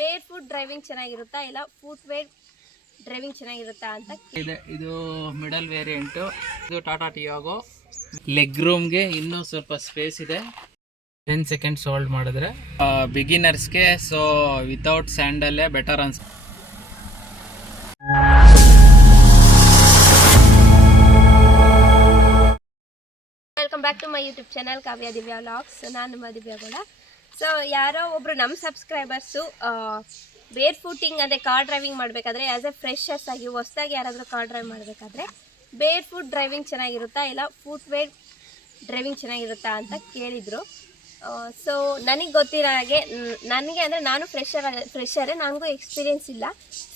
ಬೇರ್ foot driving ಚೆನ್ನಾಗಿರುತ್ತಾ ಇಲ್ಲ ಫುಟ್ ವೇರ್ ಡ್ರೈವಿಂಗ್ ಚೆನ್ನಾಗಿರುತ್ತಾ ಅಂತ ಇದೆ. ಇದು ಮಿಡಲ್ ವೇರಿಯಂಟು. ಇದು ಟಾಟಾ ಟಿಯಾಗೋ. ಲೆಗ್ ರೂಮ್ಗೆ ಇನ್ನೂ ಸ್ವಲ್ಪ ಸ್ಪೇಸ್ ಇದೆ. 10 ಸೆಕೆಂಡ್ಸ್ ಹೋಲ್ಡ್ ಮಾಡಿದ್ರೆ ಬಿಗಿನರ್ಸ್ಗೆ ಸೊ ವಿತೌಟ್ ಸ್ಯಾಂಡಲ್ಲೇ ಬೆಟರ್ ಅನ್ಸುತ್ತೆ. Welcome back to my YouTube channel Kavya Divya vlogs. ನಾನು ನಿಮ್ಮ ದಿವ್ಯಾ ಕೂಡ. ಸೊ ಯಾರೋ ಒಬ್ಬರು ನಮ್ಮ ಸಬ್ಸ್ಕ್ರೈಬರ್ಸು ಬೇರ್ ಫೂಟಿಂಗ್ ಅದೇ ಕಾರ್ ಡ್ರೈವಿಂಗ್ ಮಾಡಬೇಕಾದ್ರೆ ಆ್ಯಸ್ ಎ ಫ್ರೆಶರ್ಸ್ ಆಗಿ ಹೊಸದಾಗಿ ಯಾರಾದರೂ ಕಾರ್ ಡ್ರೈವ್ ಮಾಡಬೇಕಾದ್ರೆ ಬೇರ್ ಫುಟ್ ಡ್ರೈವಿಂಗ್ ಚೆನ್ನಾಗಿರುತ್ತಾ ಇಲ್ಲ ಫುಟ್ ವೇರ್ ಡ್ರೈವಿಂಗ್ ಚೆನ್ನಾಗಿರುತ್ತಾ ಅಂತ ಕೇಳಿದರು. ಸೊ ನನಗೆ ಗೊತ್ತಿರೋ ಹಾಗೆ ನನಗೆ ಅಂದರೆ ನಾನು ಫ್ರೆಷರೇ, ನನಗೂ ಎಕ್ಸ್ಪೀರಿಯೆನ್ಸ್ ಇಲ್ಲ.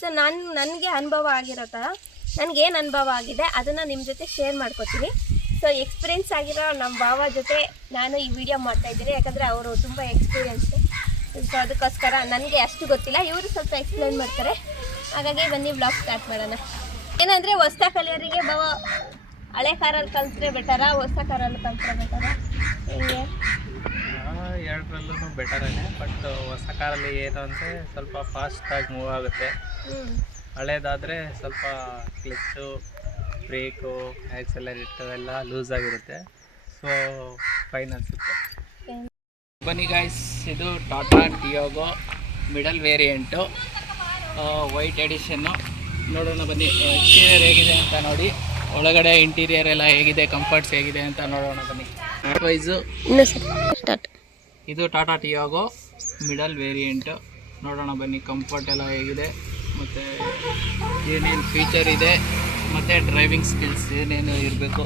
ಸೊ ನನಗೆ ಅನುಭವ ಆಗಿರೋ ಥರ ನನಗೇನು ಅನುಭವ ಆಗಿದೆ ಅದನ್ನು ನಿಮ್ಮ ಜೊತೆ ಶೇರ್ ಮಾಡ್ಕೊತೀನಿ. ಸೊ ಎಕ್ಸ್ಪೀರಿಯೆನ್ಸ್ ಆಗಿರೋ ನಮ್ಮ ಭಾವ ಜೊತೆ ನಾನು ಈ ವಿಡಿಯೋ ಮಾಡ್ತಾಯಿದ್ದೀನಿ, ಯಾಕಂದರೆ ಅವರು ತುಂಬ ಎಕ್ಸ್ಪೀರಿಯೆನ್ಸು. ಸೊ ಅದಕ್ಕೋಸ್ಕರ ನನಗೆ ಅಷ್ಟು ಗೊತ್ತಿಲ್ಲ, ಇವರು ಸ್ವಲ್ಪ ಎಕ್ಸ್ಪ್ಲೇನ್ ಮಾಡ್ತಾರೆ. ಹಾಗಾಗಿ ಬನ್ನಿ ವ್ಲಾಗ್ ಸ್ಟಾರ್ಟ್ ಮಾಡೋಣ. ಏನಂದರೆ ಹೊಸ ಕಲಿಯೋರಿಗೆ ಭಾವ ಹಳೆ ಕಾರಲ್ಲಿ ಕಲಿತ್ರೆ ಬೆಟರಾ ಹೊಸ ಕಾರಲ್ಲಿ ಕಲಿತ್ರೆ ಬೆಟರಾ ಹೆಂಗೆ? ಎರಡರಲ್ಲೂ ಬೆಟರೇನೆ, ಬಟ್ ಹೊಸ ಕಾರಲ್ಲಿ ಏನು ಅಂದರೆ ಸ್ವಲ್ಪ ಫಾಸ್ಟಾಗಿ ಮೂವ್ ಆಗುತ್ತೆ. ಹಳೇದಾದರೆ ಸ್ವಲ್ಪ ಕ್ಲಚ್ಚು, ಬ್ರೇಕು, ಆ್ಯಕ್ಸಲರೇಟರ್ ಎಲ್ಲ ಲೂಸ್ ಆಗಿರುತ್ತೆ. ಸೊ ಫೈನ್ ಅನಿಸುತ್ತೆ. ಬನ್ನಿ ಗಾಯ್ಸ್, ಇದು Tata Tiago middle variant, white edition. ನೋಡೋಣ ಬನ್ನಿ ಎಕ್ಸ್ಟೀರಿಯರ್ ಹೇಗಿದೆ ಅಂತ ನೋಡಿ, ಒಳಗಡೆ ಇಂಟೀರಿಯರ್ ಎಲ್ಲ ಹೇಗಿದೆ, ಕಂಫರ್ಟ್ಸ್ ಹೇಗಿದೆ ಅಂತ ನೋಡೋಣ ಬನ್ನಿ. ವೈಸು ಇದು ಟಾಟಾ ಟಿಯಾಗೋ ಮಿಡಲ್ ವೇರಿಯಂಟು. ನೋಡೋಣ ಬನ್ನಿ ಕಂಫರ್ಟ್ ಎಲ್ಲ ಹೇಗಿದೆ, ಮತ್ತು ಏನೇನು ಫೀಚರ್ ಇದೆ, ಮತ್ತು ಡ್ರೈವಿಂಗ್ ಸ್ಕಿಲ್ಸ್ ಏನೇನು ಇರಬೇಕು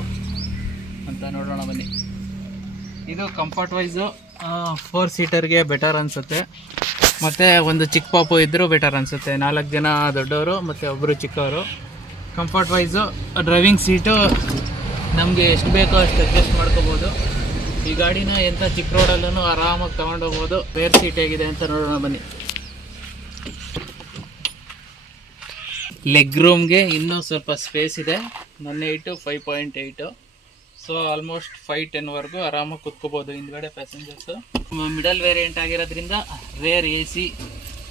ಅಂತ ನೋಡೋಣ ಬನ್ನಿ. ಇದು ಕಂಫರ್ಟ್ ವೈಸು 4 ಸೀಟರ್ಗೆ ಬೆಟರ್ ಅನಿಸುತ್ತೆ. ಮತ್ತು ಒಂದು ಚಿಕ್ಕ ಪಾಪು ಇದ್ದರೂ ಬೆಟರ್ ಅನಿಸುತ್ತೆ. 4 ಜನ ದೊಡ್ಡವರು ಮತ್ತು ಒಬ್ಬರು ಚಿಕ್ಕವರು. ಕಂಫರ್ಟ್ ವೈಸು ಡ್ರೈವಿಂಗ್ ಸೀಟು ನಮಗೆ ಎಷ್ಟು ಬೇಕೋ ಅಷ್ಟು ಅಡ್ಜಸ್ಟ್ ಮಾಡ್ಕೋಬೋದು. ಈ ಗಾಡಿನ ಎಂಥ ಚಿಕ್ಕ ರೋಡಲ್ಲೂ ಆರಾಮಾಗಿ ತೊಗೊಂಡೋಗ್ಬೋದು. ಬೇರ್ ಸೀಟ್ ಹೇಗಿದೆ ಅಂತ ನೋಡೋಣ ಬನ್ನಿ. ಲೆಗ್ ರೂಮ್ಗೆ ಇನ್ನೂ ಸ್ವಲ್ಪ ಸ್ಪೇಸ್ ಇದೆ. ನನ್ನ ಹೈಟು 5.8, ಸೊ ಆಲ್ಮೋಸ್ಟ್ 5'10" ಆರಾಮಾಗಿ ಕುತ್ಕೋಬೋದು ಹಿಂದ್ಗಡೆ ಪ್ಯಾಸೆಂಜರ್ಸು. ಮಿಡಲ್ ವೇರಿಯಂಟ್ ಆಗಿರೋದ್ರಿಂದ ರೇರ್ AC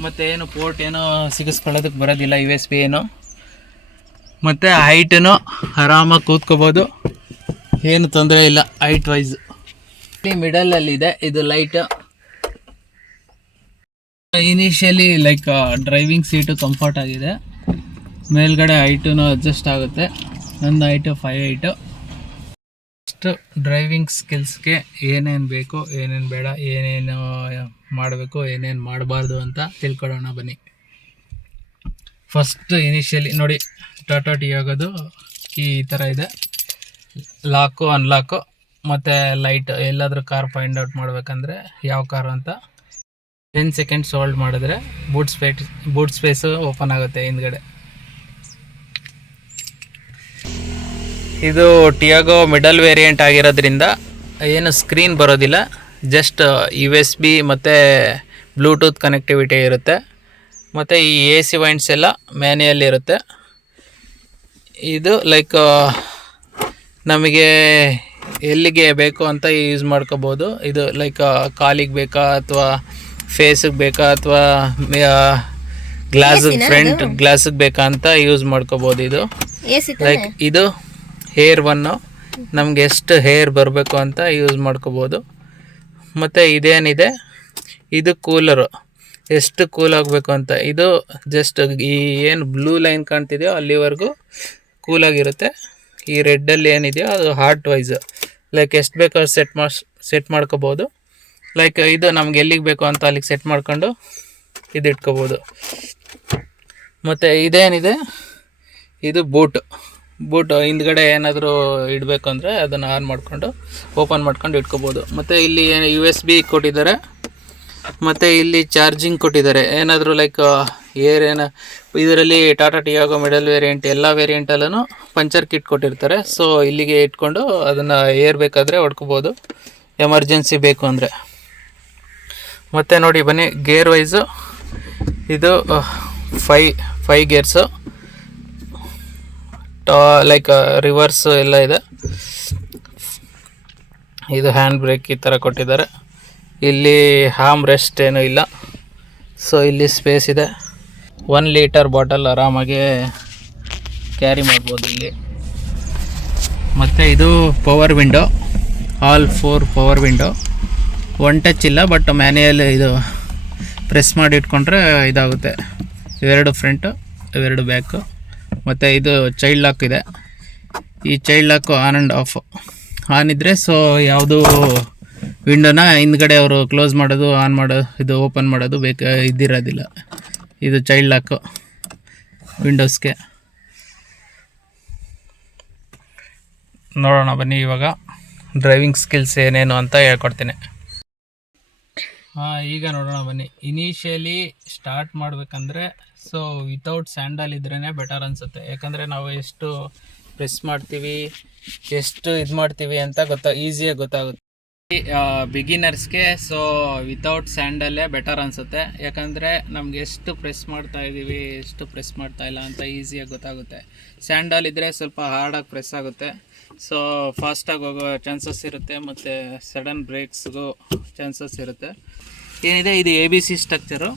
ಮತ್ತು ಏನು ಪೋರ್ಟ್ ಏನೋ ಸಿಗಿಸ್ಕೊಳ್ಳೋದಕ್ಕೆ ಬರೋದಿಲ್ಲ, USB ಏನು. ಮತ್ತು ಹೈಟನ್ನು ಆರಾಮಾಗಿ ಕೂತ್ಕೋಬೋದು, ಏನು ತೊಂದರೆ ಇಲ್ಲ ಹೈಟ್ ವೈಸ್. ಮಿಡಲಲ್ಲಿದೆ ಇದು light. Initially like driving seat comfort ಆಗಿದೆ. ಮೇಲ್ಗಡೆ ಹೈಟೂ ಅಡ್ಜಸ್ಟ್ ಆಗುತ್ತೆ. ನನ್ನ ಹೈಟು 5'8". ಫಸ್ಟ್ ಡ್ರೈವಿಂಗ್ ಸ್ಕಿಲ್ಸ್ಗೆ ಏನೇನು ಬೇಕು, ಏನೇನು ಬೇಡ, ಏನೇನು ಮಾಡಬೇಕು, ಏನೇನು ಮಾಡಬಾರ್ದು ಅಂತ ತಿಳ್ಕೊಳ್ಳೋಣ ಬನ್ನಿ. ಫಸ್ಟ್ ಇನಿಷಿಯಲಿ ನೋಡಿ, ಟಾಟಾ ಟಿಯಾಗೋದು ಕೀ ಈ ಥರ ಇದೆ. ಲಾಕು, ಅನ್ಲಾಕು ಮತ್ತು ಲೈಟ್. ಎಲ್ಲಾದರೂ ಕಾರ್ ಫೈಂಡ್ ಔಟ್ ಮಾಡಬೇಕಂದ್ರೆ ಯಾವ ಕಾರು ಅಂತ 10 ಸೆಕೆಂಡ್ಸ್ ಹೋಲ್ಡ್ ಮಾಡಿದ್ರೆ ಬೂಟ್ ಸ್ಪೇಸು ಓಪನ್ ಆಗುತ್ತೆ ಹಿಂದ್ಗಡೆ. ಇದು ಟಿಯಾಗೋ ಮಿಡಲ್ ವೇರಿಯಂಟ್ ಆಗಿರೋದ್ರಿಂದ ಏನು ಸ್ಕ್ರೀನ್ ಬರೋದಿಲ್ಲ, ಜಸ್ಟ್ USB ಮತ್ತು ಬ್ಲೂಟೂತ್ ಕನೆಕ್ಟಿವಿಟಿ ಇರುತ್ತೆ. ಮತ್ತು ಈ AC ವೈಂಡ್ಸ್ ಎಲ್ಲ ಮ್ಯಾನ್ಯಲ್ ಇರುತ್ತೆ. ಇದು ಲೈಕ್ ನಮಗೆ ಎಲ್ಲಿಗೆ ಬೇಕು ಅಂತ ಯೂಸ್ ಮಾಡ್ಕೋಬೋದು. ಇದು ಲೈಕ್ ಕಾಲಿಗೆ ಬೇಕಾ ಅಥವಾ ಫೇಸಿಗೆ ಬೇಕಾ ಅಥವಾ ಗ್ಲಾಸಿಗೆ, ಫ್ರಂಟ್ ಗ್ಲಾಸಿಗೆ ಬೇಕಾ ಅಂತ ಯೂಸ್ ಮಾಡ್ಕೋಬೋದು. ಇದು ಲೈಕ್ ಇದು ಹೇರ್ 1, ನಮಗೆ ಎಷ್ಟು ಹೇರ್ ಬರಬೇಕು ಅಂತ ಯೂಸ್ ಮಾಡ್ಕೋಬೋದು. ಮತ್ತು ಇದೇನಿದೆ ಇದು ಕೂಲರು, ಎಷ್ಟು ಕೂಲ್ ಆಗಬೇಕು ಅಂತ. ಇದು ಜಸ್ಟ್ ಈ ಏನು ಬ್ಲೂ ಲೈನ್ ಕಾಣ್ತಿದೆಯೋ ಅಲ್ಲಿವರೆಗೂ ಕೂಲಾಗಿರುತ್ತೆ. ಈ ರೆಡ್ಡಲ್ಲಿ ಏನಿದೆಯೋ ಅದು ಹಾರ್ಟ್ ವೈಸ್, ಲೈಕ್ ಎಷ್ಟು ಬೇಕೋ ಸೆಟ್ ಮಾಡ್ಕೋಬೋದು. ಲೈಕ್ ಇದು ನಮ್ಗೆ ಎಲ್ಲಿಗೆ ಬೇಕು ಅಂತ ಅಲ್ಲಿಗೆ ಸೆಟ್ ಮಾಡ್ಕೊಂಡು ಇದು ಇಟ್ಕೋಬೋದು. ಮತ್ತು ಇದೇನಿದೆ ಇದು ಬೂಟ್ ಹಿಂದ್ಗಡೆ ಏನಾದರೂ ಇಡಬೇಕು ಅಂದರೆ ಅದನ್ನು ಆನ್ ಮಾಡಿಕೊಂಡು ಓಪನ್ ಮಾಡ್ಕೊಂಡು ಇಟ್ಕೋಬೋದು. ಮತ್ತು ಇಲ್ಲಿ ಏನು USB ಕೊಟ್ಟಿದ್ದಾರೆ, ಮತ್ತು ಇಲ್ಲಿ ಚಾರ್ಜಿಂಗ್ ಕೊಟ್ಟಿದ್ದಾರೆ. ಏನಾದರೂ ಲೈಕ್ ಇದರಲ್ಲಿ ಟಾಟಾ ಟಿಯಾಗೋ ಮಿಡಲ್ ವೇರಿಯಂಟ್ ಎಲ್ಲ ವೇರಿಯಂಟಲ್ಲೂ ಪಂಚರ್ ಕಿಟ್ ಕೊಟ್ಟಿರ್ತಾರೆ. ಸೊ ಇಲ್ಲಿಗೆ ಇಟ್ಕೊಂಡು ಅದನ್ನು ಬೇಕಾದರೆ ಹೊಡ್ಕೋಬೋದು, ಎಮರ್ಜೆನ್ಸಿ ಬೇಕು ಅಂದರೆ. ಮತ್ತು ನೋಡಿ ಬನ್ನಿ, ಗೇರ್ ವೈಸು ಇದು 5 ಗೇರ್ಸು, ಲೈಕ್ ರಿವರ್ಸ್ ಎಲ್ಲ ಇದೆ. ಇದು ಹ್ಯಾಂಡ್ ಬ್ರೇಕ್ ಈ ಥರ ಕೊಟ್ಟಿದ್ದಾರೆ. ಇಲ್ಲಿ ಹಾರ್ಮ್ ರೆಸ್ಟ್ ಏನೂ ಇಲ್ಲ, ಸೊ ಇಲ್ಲಿ ಸ್ಪೇಸ್ ಇದೆ. 1 ಲೀಟರ್ ಬಾಟಲ್ ಆರಾಮಾಗಿ ಕ್ಯಾರಿ ಮಾಡ್ಬೋದು ಇಲ್ಲಿ. ಮತ್ತು ಇದು power window, all 4 power window. 1 touch ಇಲ್ಲ, ಬಟ್ ಮ್ಯಾನ್ಯಲ್ ಇದು ಪ್ರೆಸ್ ಮಾಡಿ ಇಟ್ಕೊಂಡ್ರೆ ಇದಾಗುತ್ತೆ. ಇವೆರಡು ಫ್ರಂಟು, ಇವೆರಡು ಬ್ಯಾಕು. ಮತ್ತು ಇದು ಚೈಲ್ಡ್ ಲಾಕ್ ಇದೆ. ಈ child ಲಾಕು on and of. On ಇದ್ದರೆ ಸೊ ಯಾವುದು ವಿಂಡೋನ ಹಿಂದ್ಗಡೆ ಅವರು ಕ್ಲೋಸ್ ಮಾಡೋದು, ಆನ್ ಮಾಡೋದು, ಇದು ಓಪನ್ ಮಾಡೋದು ಇದ್ದಿರೋದಿಲ್ಲ. ಇದು ಚೈಲ್ಡ್ ಲಾಕು ವಿಂಡೋಸ್ಗೆ. ನೋಡೋಣ ಬನ್ನಿ, ಇವಾಗ ಡ್ರೈವಿಂಗ್ ಸ್ಕಿಲ್ಸ್ ಏನೇನು ಅಂತ ಹೇಳ್ಕೊಡ್ತೀನಿ. ಈಗ ನೋಡೋಣ ಬನ್ನಿ. ಇನಿಷಿಯಲಿ ಸ್ಟಾರ್ಟ್ ಮಾಡಬೇಕಂದ್ರೆ ಸೊ ವಿತೌಟ್ ಸ್ಯಾಂಡಲ್ ಇದ್ರೇ ಬೆಟರ್ ಅನಿಸುತ್ತೆ. ಯಾಕಂದರೆ ನಾವು ಎಷ್ಟು ಪ್ರೆಸ್ ಮಾಡ್ತೀವಿ, ಎಷ್ಟು ಇದು ಮಾಡ್ತೀವಿ ಅಂತ ಈಸಿಯಾಗಿ ಗೊತ್ತಾಗುತ್ತೆ. ಬಿಗಿನರ್ಸ್ಗೆ ಸೊ ವಿತೌಟ್ ಸ್ಯಾಂಡಲ್ಲೇ ಬೆಟರ್ ಅನಿಸುತ್ತೆ. ಯಾಕಂದರೆ ನಮ್ಗೆ ಎಷ್ಟು ಪ್ರೆಸ್ ಮಾಡ್ತಾ ಇದ್ದೀವಿ, ಎಷ್ಟು ಪ್ರೆಸ್ ಮಾಡ್ತಾ ಇಲ್ಲ ಅಂತ ಈಸಿಯಾಗಿ ಗೊತ್ತಾಗುತ್ತೆ. ಸ್ಯಾಂಡಲ್ ಇದ್ದರೆ ಸ್ವಲ್ಪ ಹಾರ್ಡಾಗಿ ಪ್ರೆಸ್ ಆಗುತ್ತೆ, ಸೊ ಫಾಸ್ಟಾಗಿ ಹೋಗೋ ಚಾನ್ಸಸ್ ಇರುತ್ತೆ, ಮತ್ತು ಸಡನ್ ಬ್ರೇಕ್ಸ್ಗೂ ಚಾನ್ಸಸ್ ಇರುತ್ತೆ. ಏನಿದೆ ಇದು ABC ಸ್ಟ್ರಕ್ಚರು.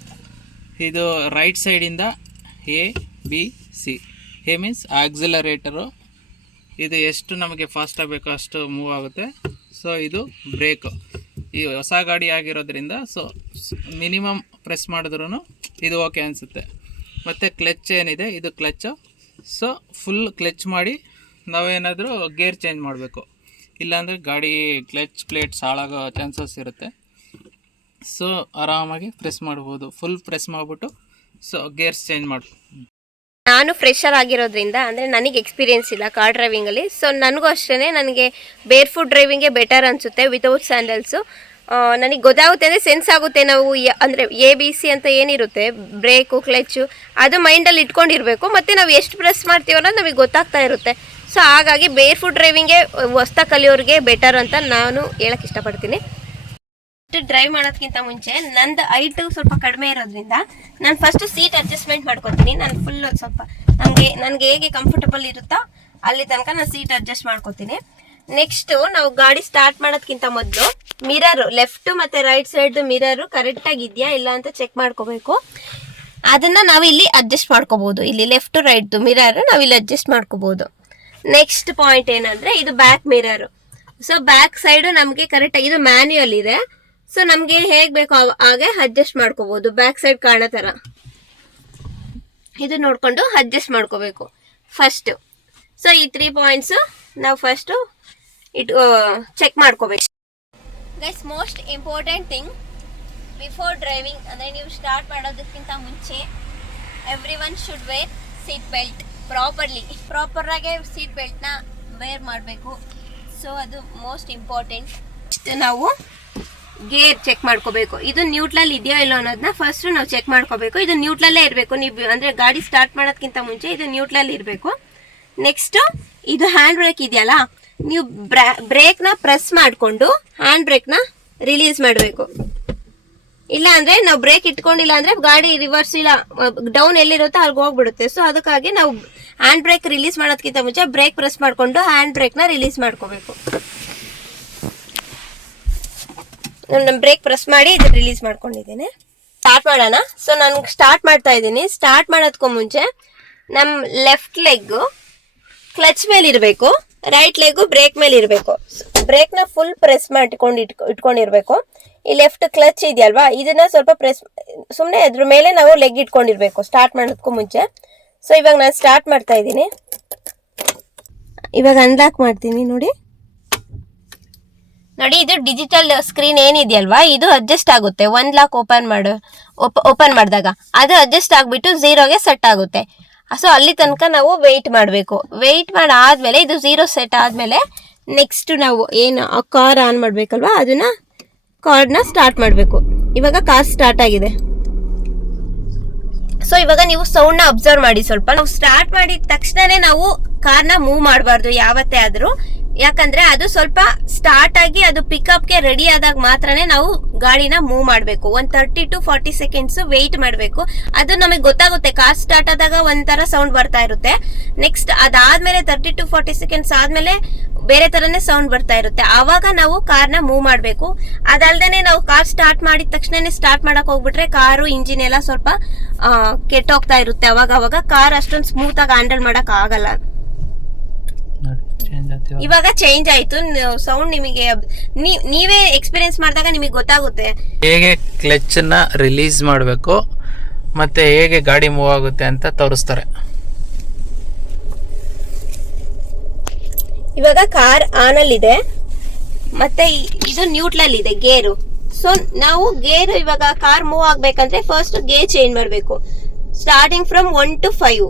ಇದು ರೈಟ್ ಸೈಡಿಂದ ABC. A means accelerator. ಇದು ಎಷ್ಟು ನಮಗೆ ಫಾಸ್ಟಾಗಿ ಬೇಕೋ ಅಷ್ಟು ಮೂವ್ ಆಗುತ್ತೆ. ಸೊ ಇದು ಬ್ರೇಕು. ಈ ಹೊಸ ಗಾಡಿ ಆಗಿರೋದ್ರಿಂದ ಸೊ ಮಿನಿಮಮ್ ಪ್ರೆಸ್ ಮಾಡಿದ್ರೂ ಇದು ಓಕೆ ಅನಿಸುತ್ತೆ. ಮತ್ತು ಕ್ಲಚ್ ಏನಿದೆ, ಇದು ಕ್ಲಚ್ಚು. ಸೊ ಫುಲ್ ಕ್ಲಚ್ ಮಾಡಿ ನಾವೇನಾದರೂ ಗೇರ್ ಚೇಂಜ್ ಮಾಡಬೇಕು, ಇಲ್ಲಾಂದರೆ ಗಾಡಿ ಕ್ಲಚ್ ಪ್ಲೇಟ್ಸ್ ಹಾಳಾಗೋ ಚಾನ್ಸಸ್ ಇರುತ್ತೆ. ಸೊ ಆರಾಮಾಗಿ ಪ್ರೆಸ್ ಮಾಡ್ಬೋದು. ಫುಲ್ ಪ್ರೆಸ್ ಮಾಡಿಬಿಟ್ಟು ಸೊ ಗೇರ್ಸ್ ಚೇಂಜ್ ಮಾಡಿ. ನಾನು ಫ್ರೆಶರ್ ಆಗಿರೋದ್ರಿಂದ, ಅಂದರೆ ನನಗೆ ಎಕ್ಸ್ಪೀರಿಯೆನ್ಸ್ ಇಲ್ಲ ಕಾರ್ ಡ್ರೈವಿಂಗಲ್ಲಿ. ಸೊ ನನಗೂ ಅಷ್ಟೇ, ನನಗೆ ಬೇರ್ ಫುಟ್ ಡ್ರೈವಿಂಗೇ ಬೆಟರ್ ಅನಿಸುತ್ತೆ ವಿತೌಟ್ ಸ್ಯಾಂಡಲ್ಸು. ನನಗೆ ಗೊತ್ತಾಗುತ್ತೆ, ಅಂದರೆ ಸೆನ್ಸ್ ಆಗುತ್ತೆ. ನಾವು ಅಂದರೆ ABC ಅಂತ ಏನಿರುತ್ತೆ, ಬ್ರೇಕು ಕ್ಲಚ್ಚು, ಅದು ಮೈಂಡಲ್ಲಿ ಇಟ್ಕೊಂಡಿರಬೇಕು. ಮತ್ತು ನಾವು ಎಷ್ಟು ಪ್ರೆಸ್ ಮಾಡ್ತೀವೋ ಅನ್ನೋದು ನಮಗೆ ಗೊತ್ತಾಗ್ತಾ ಇರುತ್ತೆ. ಸೊ ಹಾಗಾಗಿ ಬೇರ್ ಫುಟ್ ಡ್ರೈವಿಂಗೇ ಹೊಸ್ದಾಗಿ ಕಲಿಯೋರಿಗೆ ಬೆಟರ್ ಅಂತ ನಾನು ಹೇಳಕ್ಕೆ ಇಷ್ಟಪಡ್ತೀನಿ. ಡ್ರೈವ್ ಮಾಡೋದಕ್ಕಿಂತ ಮುಂಚೆ ನಂದು ಹೈಟು ಸ್ವಲ್ಪ ಕಡಿಮೆ ಇರೋದ್ರಿಂದ ನಾನು ಫಸ್ಟು ಸೀಟ್ ಅಡ್ಜಸ್ಟ್ಮೆಂಟ್ ಮಾಡ್ಕೊತೀನಿ. ನಾನು ಫುಲ್ಲು ಸ್ವಲ್ಪ ನನಗೆ ಹೇಗೆ ಕಂಫರ್ಟಬಲ್ ಇರುತ್ತೋ ಅಲ್ಲಿ ತನಕ ನಾನು ಸೀಟ್ ಅಡ್ಜಸ್ಟ್ ಮಾಡ್ಕೊತೀನಿ. ನೆಕ್ಸ್ಟು ನಾವು ಗಾಡಿ ಸ್ಟಾರ್ಟ್ ಮಾಡೋದಕ್ಕಿಂತ ಮೊದಲು ಮಿರರು, ಲೆಫ್ಟ್ ಮತ್ತು ರೈಟ್ ಸೈಡ್ ಮಿರರು ಕರೆಕ್ಟಾಗಿ ಇದೆಯಾ ಇಲ್ಲ ಅಂತ ಚೆಕ್ ಮಾಡ್ಕೋಬೇಕು. ಅದನ್ನು ನಾವು ಇಲ್ಲಿ ಅಡ್ಜಸ್ಟ್ ಮಾಡ್ಕೋಬೋದು. ಇಲ್ಲಿ ಲೆಫ್ಟ್ ರೈಟ್ ಮಿರರು ನಾವು ಇಲ್ಲಿ ಅಡ್ಜಸ್ಟ್ ಮಾಡ್ಕೋಬೋದು. ನೆಕ್ಸ್ಟ್ ಪಾಯಿಂಟ್ ಏನಂದರೆ ಇದು back mirror. So back side ನಮಗೆ ಕರೆಕ್ಟಾಗಿ, ಇದು ಮ್ಯಾನ್ಯುಯಲ್ ಇದೆ. ಸೊ ನಮಗೆ ಹೇಗೆ ಬೇಕೋ ಹಾಗೆ ಅಡ್ಜಸ್ಟ್ ಮಾಡ್ಕೋಬೋದು. ಬ್ಯಾಕ್ ಸೈಡ್ ಕಾಣೋ ಥರ ಇದು ನೋಡಿಕೊಂಡು ಅಡ್ಜಸ್ಟ್ ಮಾಡ್ಕೋಬೇಕು ಫಸ್ಟು. ಸೊ ಈ 3 ಪಾಯಿಂಟ್ಸು ನಾವು ಫಸ್ಟು ಚೆಕ್ ಮಾಡ್ಕೋಬೇಕು. Guys, most important thing before driving, ಅಂದರೆ ನೀವು ಸ್ಟಾರ್ಟ್ ಮಾಡೋದಕ್ಕಿಂತ ಮುಂಚೆ every one should wear seat belt ಪ್ರಾಪರಾಗಿ ಸೀಟ್ ಬೆಲ್ಟ್ನ ವೇರ್ ಮಾಡಬೇಕು. ಸೊ ಅದು ಮೋಸ್ಟ್ ಇಂಪಾರ್ಟೆಂಟ್. ನಾವು ಗೇರ್ ಚೆಕ್ ಮಾಡ್ಕೋಬೇಕು. ಇದು ನ್ಯೂಟ್ರಲ್ ಇದೆಯೋ ಇಲ್ಲೋ ಅನ್ನೋದನ್ನ ಫಸ್ಟ್ ನಾವು ಚೆಕ್ ಮಾಡ್ಕೋಬೇಕು. ಇದು ನ್ಯೂಟ್ರಲ್ಲೇ ಇರಬೇಕು. ನೀವು ಅಂದರೆ ಗಾಡಿ ಸ್ಟಾರ್ಟ್ ಮಾಡೋದಕ್ಕಿಂತ ಮುಂಚೆ ಇದು ನ್ಯೂಟ್ರಲ್ ಇರಬೇಕು. ನೆಕ್ಸ್ಟು ಇದು ಹ್ಯಾಂಡ್ ಬ್ರೇಕ್ ಇದೆಯಲ್ಲ, ನೀವು ಬ್ರೇಕ್ನ ಪ್ರೆಸ್ ಮಾಡಿಕೊಂಡು ಹ್ಯಾಂಡ್ ಬ್ರೇಕ್ನ ರಿಲೀಸ್ ಮಾಡಬೇಕು. ಇಲ್ಲ ಅಂದರೆ ನಾವು ಬ್ರೇಕ್ ಇಟ್ಕೊಂಡಿಲ್ಲ ಅಂದರೆ ಗಾಡಿ ರಿವರ್ಸ್ ಇಲ್ಲ ಡೌನ್ ಎಲ್ಲಿರುತ್ತೋ ಅಲ್ಲಿಗೆ ಹೋಗ್ಬಿಡುತ್ತೆ. ಸೊ ಅದಕ್ಕಾಗಿ ನಾವು ಹ್ಯಾಂಡ್ ಬ್ರೇಕ್ ರಿಲೀಸ್ ಮಾಡೋದಕ್ಕಿಂತ ಮುಂಚೆ ಬ್ರೇಕ್ ಪ್ರೆಸ್ ಮಾಡಿಕೊಂಡು ಹ್ಯಾಂಡ್ ಬ್ರೇಕ್ನ ರಿಲೀಸ್ ಮಾಡ್ಕೋಬೇಕು. ನಾನು ಬ್ರೇಕ್ ಪ್ರೆಸ್ ಮಾಡಿ ಇದು ರಿಲೀಸ್ ಮಾಡ್ಕೊಂಡಿದ್ದೀನಿ. ಸ್ಟಾರ್ಟ್ ಮಾಡೋಣ. ಸೊ ನಾನು ಸ್ಟಾರ್ಟ್ ಮಾಡ್ತಾ ಇದ್ದೀನಿ. ಸ್ಟಾರ್ಟ್ ಮಾಡೋದಕ್ಕೂ ಮುಂಚೆ ನಮ್ಮ ಲೆಫ್ಟ್ ಲೆಗ್ಗು ಕ್ಲಚ್ ಮೇಲೆ ಇರಬೇಕು, ರೈಟ್ ಲೆಗ್ಗು ಬ್ರೇಕ್ ಮೇಲೆ ಇರಬೇಕು. ಬ್ರೇಕ್ನ ಫುಲ್ ಪ್ರೆಸ್ ಮಾಡ್ಕೊಂಡು ಇಟ್ಕೊಂಡಿರ್ಬೇಕು. ಈ ಲೆಫ್ಟ್ ಕ್ಲಚ್ ಇದೆಯಲ್ವಾ, ಇದನ್ನ ಸ್ವಲ್ಪ ಪ್ರೆಸ್, ಸುಮ್ಮನೆ ಅದ್ರ ಮೇಲೆ ನಾವು ಲೆಗ್ ಇಟ್ಕೊಂಡಿರ್ಬೇಕು ಸ್ಟಾರ್ಟ್ ಮಾಡೋದಕ್ಕೂ ಮುಂಚೆ. ಸೊ ಇವಾಗ ನಾನು ಸ್ಟಾರ್ಟ್ ಮಾಡ್ತಾ ಇದ್ದೀನಿ. ಇವಾಗ ಅನ್ಲಾಕ್ ಮಾಡ್ತೀನಿ. ನೋಡಿ, ಇದು ಡಿಜಿಟಲ್ ಸ್ಕ್ರೀನ್ ಏನಿದೆಯಲ್ವಾ, ಇದು ಅಡ್ಜಸ್ಟ್ ಆಗುತ್ತೆ. 1 ಲಾಕ್ ಓಪನ್ ಮಾಡಿದಾಗ ಅದು ಅಡ್ಜಸ್ಟ್ ಆಗಿಬಿಟ್ಟು 0ಗೆ ಸೆಟ್ ಆಗುತ್ತೆ. ಸೊ ಅಲ್ಲಿ ತನಕ ನಾವು ವೆಯ್ಟ್ ಮಾಡಬೇಕು. ವೆಯ್ಟ್ ಮಾಡಾದ್ಮೇಲೆ ಇದು 0 ಸೆಟ್ ಆದಮೇಲೆ ನೆಕ್ಸ್ಟ್ ನಾವು ಏನು ಕಾರ್ ಆನ್ ಮಾಡಬೇಕಲ್ವಾ, ಅದನ್ನ ಕಾರ್ನ ಸ್ಟಾರ್ಟ್ ಮಾಡಬೇಕು. ಇವಾಗ ಕಾರ್ ಸ್ಟಾರ್ಟ್ ಆಗಿದೆ. ಸೊ ಇವಾಗ ನೀವು ಸೌಂಡ್ನ ಅಬ್ಸರ್ವ್ ಮಾಡಿ. ಸ್ವಲ್ಪ ನಾವು ಸ್ಟಾರ್ಟ್ ಮಾಡಿದ ತಕ್ಷಣನೇ ನಾವು ಕಾರ್ನ ಮೂವ್ ಮಾಡಬಾರ್ದು ಯಾವತ್ತೇ ಆದರೂ. ಯಾಕಂದ್ರೆ ಅದು ಸ್ವಲ್ಪ ಸ್ಟಾರ್ಟ್ ಆಗಿ ಅದು ಪಿಕಪ್ಗೆ ರೆಡಿ ಆದಾಗ ಮಾತ್ರನೇ ನಾವು ಗಾಡಿನ ಮೂವ್ ಮಾಡಬೇಕು. 30 to 40 ಸೆಕೆಂಡ್ಸ್ ವೆಯ್ಟ್ ಮಾಡಬೇಕು. ಅದು ನಮಗೆ ಗೊತ್ತಾಗುತ್ತೆ. ಕಾರ್ ಸ್ಟಾರ್ಟ್ ಆದಾಗ ಒಂಥರ ಸೌಂಡ್ ಬರ್ತಾ ಇರುತ್ತೆ. ನೆಕ್ಸ್ಟ್ ಅದಾದ್ಮೇಲೆ 30 to 40 ಸೆಕೆಂಡ್ಸ್ ಆದ್ಮೇಲೆ ಬೇರೆ ತರನೇ ಸೌಂಡ್ ಬರ್ತಾ ಇರುತ್ತೆ. ಆವಾಗ ನಾವು ಕಾರ್ನ ಮೂವ್ ಮಾಡಬೇಕು. ಅದಲ್ದೇನೆ ನಾವು ಕಾರ್ ಸ್ಟಾರ್ಟ್ ಮಾಡಿದ ತಕ್ಷಣನೇ ಸ್ಟಾರ್ಟ್ ಮಾಡಕ್ ಹೋಗ್ಬಿಟ್ರೆ ಕಾರು ಇಂಜಿನ್ ಎಲ್ಲ ಸ್ವಲ್ಪ ಕೆಟ್ಟೋಗ್ತಾ ಇರುತ್ತೆ. ಅವಾಗ ಕಾರ್ ಅಷ್ಟೊಂದು ಸ್ಮೂತ್ ಆಗಿ ಹ್ಯಾಂಡಲ್ ಮಾಡಕ್ ಆಗಲ್ಲ. ಇವಾಗ ಚೇಂಜ್ ಆಯ್ತು ಸೌಂಡ್. ನಿಮಗೆ ನೀವೇ ಎಕ್ಸ್ಪೀರಿಯನ್ಸ್ ಮಾಡಿದಾಗ ನಿಮಗೆ ಗೊತ್ತಾಗುತ್ತೆ ಹೇಗೆ ಕ್ಲಚ್ ನ ರಿಲೀಸ್ ಮಾಡಬೇಕು ಮತ್ತೆ ಹೇಗೆ ಗಾಡಿ ಮೂವ್ ಆಗುತ್ತೆ ಅಂತ ತೋರಿಸ್ತಾರೆ. ಇವಾಗ ಕಾರ್ ಆನ್ ಅಲ್ಲಿ ಇದೆ, ಮತ್ತೆ ಇದು ನ್ಯೂಟ್ರಲ್ ಇದೆ ಗೇರು. ಸೊ ನಾವು ಗೇರ್ ಇವಾಗ ಕಾರ್ ಮೂವ್ ಆಗ್ಬೇಕಂದ್ರೆ ಫಸ್ಟ್ ಗೇರ್ ಚೇಂಜ್ ಮಾಡಬೇಕು. Starting from 1 to 5.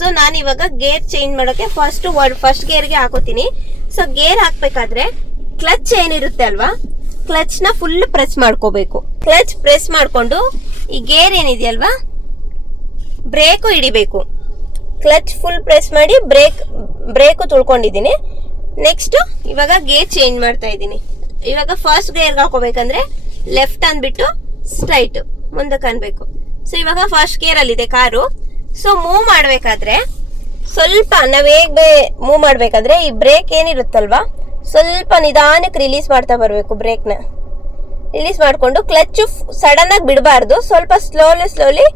ಸೊ ನಾನು ಇವಾಗ ಗೇರ್ ಚೇಂಜ್ ಮಾಡೋಕೆ ಫಸ್ಟ್ ಗೇರ್ಗೆ ಹಾಕೋತೀನಿ. ಸೊ ಗೇರ್ ಹಾಕ್ಬೇಕಾದ್ರೆ ಕ್ಲಚ್ ಏನಿರುತ್ತೆ ಅಲ್ವಾ, ಕ್ಲಚ್ ನ ಫುಲ್ ಪ್ರೆಸ್ ಮಾಡ್ಕೋಬೇಕು. ಕ್ಲಚ್ ಪ್ರೆಸ್ ಮಾಡ್ಕೊಂಡು ಈ ಗೇರ್ ಏನಿದೆಯಲ್ವಾ ಬ್ರೇಕು ಹಿಡಿಬೇಕು. ಕ್ಲಚ್ ಫುಲ್ ಪ್ರೆಸ್ ಮಾಡಿ ಬ್ರೇಕು ತುಳ್ಕೊಂಡಿದ್ದೀನಿ. ನೆಕ್ಸ್ಟ್ ಇವಾಗ ಗೇರ್ ಚೇಂಜ್ ಮಾಡ್ತಾ ಇದ್ದೀನಿ. ಇವಾಗ ಫಸ್ಟ್ ಗೇರ್ ಹಾಕೋಬೇಕಂದ್ರೆ ಲೆಫ್ಟ್ ಅಂದ್ಬಿಟ್ಟು ಸ್ಟ್ರೈಟ್ ಮುಂದಕ್ಕೆ ಅನ್ಬೇಕು. ಸೊ ಇವಾಗ ಫಸ್ಟ್ ಗೇರ್ ಅಲ್ಲಿ ಇದೆ ಕಾರು. ಸೊ ಮೂವ್ ಮಾಡ್ಬೇಕಾದ್ರೆ ಸ್ವಲ್ಪ ನಾವ್ ಹೇಗ್ ಮೂವ್ ಮಾಡ್ಬೇಕಾದ್ರೆ ಈ ಬ್ರೇಕ್ ಏನಿರುತ್ತಲ್ವಾ ಸ್ವಲ್ಪ ನಿಧಾನಕ್ಕೆ ರಿಲೀಸ್ ಮಾಡ್ತಾ ಬರ್ಬೇಕು. ಬ್ರೇಕ್ನ ರಿಲೀಸ್ ಮಾಡ್ಕೊಂಡು ಕ್ಲಚ್ ಸಡನ್ ಆಗಿ ಬಿಡಬಾರ್ದು. ಸ್ವಲ್ಪ ಸ್ಲೋಲಿ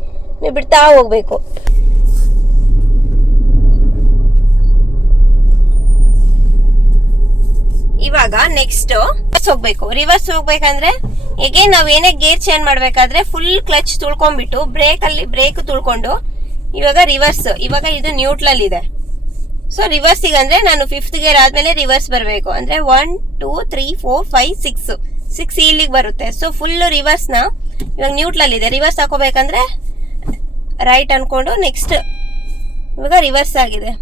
ನೀವು ಬಿಡ್ತಾ ಹೋಗ್ಬೇಕು. ಇವಾಗ ನೆಕ್ಸ್ಟ್ ಹೋಗ್ಬೇಕು. ರಿವರ್ಸ್ ಹೋಗ್ಬೇಕಂದ್ರೆ ಎಗೇನ್ ನಾವ್ ಏನೇ ಗೇರ್ ಚೇಂಜ್ ಮಾಡ್ಬೇಕಾದ್ರೆ ಫುಲ್ ಕ್ಲಚ್ ತುಳ್ಕೊಂಡ್ಬಿಟ್ಟು ಬ್ರೇಕ್ ತುಳ್ಕೊಂಡು ಇವಾಗ ರಿವರ್ಸ್. ಇವಾಗ ಇದು ನ್ಯೂಟ್ರಲ್ ಇದೆ. ಸೊ ರಿವರ್ಸಿಗೆ ಅಂದ್ರೆ ನಾನು 5th ಗೇರ್ ಆದ್ಮೇಲೆ ರಿವರ್ಸ್ ಬರಬೇಕು. ಅಂದ್ರೆ 1 2 3 4 5 6 ಇಲ್ಲಿಗೆ ಬರುತ್ತೆ. ಸೊ ಫುಲ್ ರಿವರ್ಸ್ ನ ಇವಾಗ ನ್ಯೂಟ್ರಲ್ ಇದೆ. ರಿವರ್ಸ್ ಹಾಕೋಬೇಕಂದ್ರೆ ರೈಟ್ ಅನ್ಕೊಂಡು ನೆಕ್ಸ್ಟ್ ಇವಾಗ ರಿವರ್ಸ್ ಆಗಿದೆ.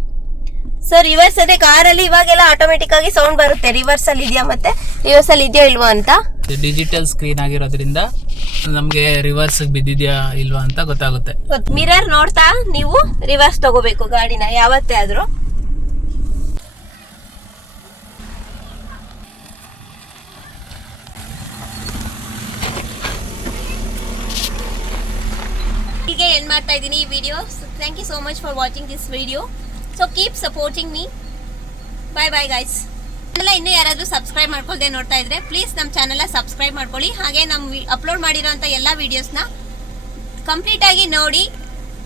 ಸೊ ರಿವರ್ಸ್ ಅದೇ ಕಾರಲ್ಲಿ ಇವಾಗೆಲ್ಲ ಆಟೋಮೆಟಿಕ್ ಆಗಿ ಸೌಂಡ್ ಬರುತ್ತೆ ರಿವರ್ಸ್ ಅಲ್ಲಿ ಇದೆಯಾ ಮತ್ತೆ ರಿವರ್ಸ್ ಅಲ್ಲಿ ಇದೆಯಾ ಇಲ್ವಾ ಅಂತ. ಡಿಜಿಟಲ್ ಸ್ಕ್ರೀನ್ ಆಗಿರೋದ್ರಿಂದ ನಮ್ಗೆ ರಿವರ್ಸ್ ಬಿದ್ದಿದ್ಯಾ ಇಲ್ವಾ ಅಂತ ಗೊತ್ತಾಗುತ್ತೆ. ಮಿರರ್ ನೋಡ್ತಾ ನೀವು ರಿವರ್ಸ್ ತಗೋಬೇಕು ಗಾಡಿನ ಯಾವತ್ತೇ ಆದ್ರೂ. ಹೀಗೆ ಎಂಡ್ ಮಾಡ್ತಾ ಇದ್ದೀನಿ ಈ video. Thank you so much for watching this video. So keep supporting me. Bye guys. ಇನ್ನೂ ಯಾರಾದರೂ ಸಬ್ಸ್ಕ್ರೈಬ್ ಮಾಡ್ಕೊಳ್ದೆ ನೋಡ್ತಾ ಇದ್ರೆ ಪ್ಲೀಸ್ ನಮ್ಮ ಚಾನೆಲ್ನ ಸಬ್ಸ್ಕ್ರೈಬ್ ಮಾಡ್ಕೊಳ್ಳಿ. ಹಾಗೆ ನಮ್ಮ ಅಪ್ಲೋಡ್ ಮಾಡಿರೋಂಥ ಎಲ್ಲ ವೀಡಿಯೋಸ್ನ ಕಂಪ್ಲೀಟ್ ಆಗಿ ನೋಡಿ,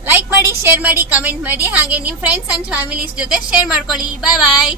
ಲೈಕ್ ಮಾಡಿ, ಶೇರ್ ಮಾಡಿ, ಕಮೆಂಟ್ ಮಾಡಿ. ಹಾಗೆ ನಿಮ್ಮ ಫ್ರೆಂಡ್ಸ್ ಆ್ಯಂಡ್ ಫ್ಯಾಮಿಲೀಸ್ ಜೊತೆ ಶೇರ್ ಮಾಡ್ಕೊಳ್ಳಿ. ಬಾಯ್.